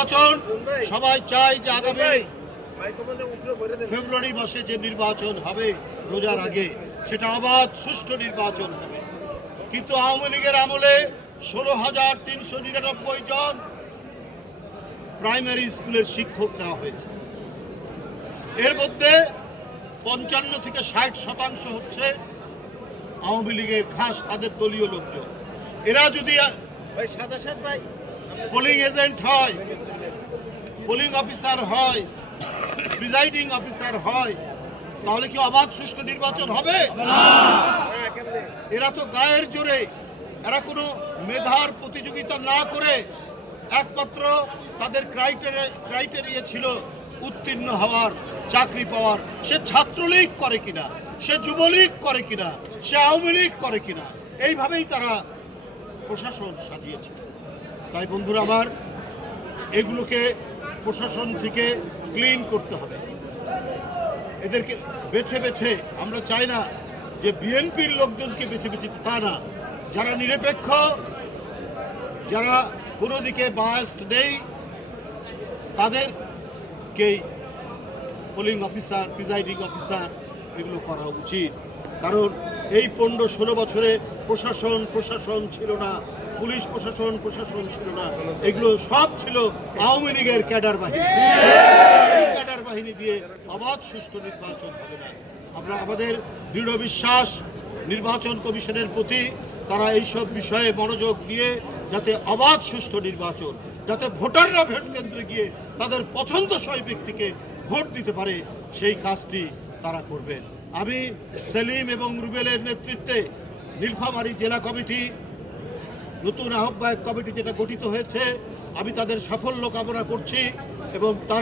নির্বাচন। সবাই চায় যে আগামী ফেব্রুয়ারি মাসে যে নির্বাচন হবে রোজার আগে সেটা অবাধ সুষ্ঠু নির্বাচন হবে। কিন্তু আওয়ামী লীগের আমলে ষোলো হাজার তিনশো নিরানব্বই জন প্রাইমারি স্কুলের শিক্ষক নেওয়া হয়েছে। এর মধ্যে পঞ্চান্ন থেকে ষাট শতাংশ হচ্ছে আওয়ামী লীগের খাস তাদের দলীয় লোকজন। এরা যদি ভাই সাদা ভাই। পোলিং এজেন্ট হয় পোলিং অফিসার হয় প্রিজাইডিং অফিসার হয়, তাহলে কি অবাধ সুষ্ঠু নির্বাচন হবে? এরা তো গায়ের জোরে, এরা কোনো মেধার প্রতিযোগিতা না করে একমাত্র তাদের ক্রাইটেরিয়া ক্রাইটেরিয়া ছিল উত্তীর্ণ হওয়ার, চাকরি পাওয়ার। সে ছাত্রলীগ করে কিনা, সে যুবলীগ করে কিনা, সে আওয়ামী লীগ করে কিনা, এইভাবেই তারা প্রশাসন সাজিয়েছে। তাই বন্ধুরা আমার এগুলোকে প্রশাসন থেকে ক্লিন করতে হবে। এদেরকে বেছে বেছে, আমরা চাই না যে বিএনপির লোকজনকে বেছে বেছে, তা না। যারা নিরপেক্ষ, যারা কোনো দিকে বায়াস্ট নেই, তাদেরকেই পোলিং অফিসার প্রিজাইডিং অফিসার এগুলো করা উচিত। কারণ এই পনেরো ষোলো বছরে প্রশাসন প্রশাসন ছিল না। পুলিশ প্রশাসন প্রশাসন ছিল না। এগুলো সব ছিল আওয়ামী লীগের ক্যাডার বাহিনী। এই ক্যাডার বাহিনী দিয়ে অবাধ সুষ্ঠু নির্বাচন হবে না। আমরা আমাদের দৃঢ় বিশ্বাস, নির্বাচন কমিশনের প্রতি তারা এইসব বিষয়ে মনোযোগ দিয়ে যাতে অবাধ সুষ্ঠু নির্বাচন, যাতে ভোটাররা ভোট কেন্দ্রে গিয়ে তাদের পছন্দসই ব্যক্তিকে ভোট দিতে পারে, সেই কাজটি তারা করবেন। আমি সেলিম এবং রুবেলের নেতৃত্বে নীলফামারী জেলা কমিটি নতুন আহ্বায়ক কমিটি যেটা গঠিত হয়েছে আমি তাদের সাফল্য কামনা করছি এবং তারা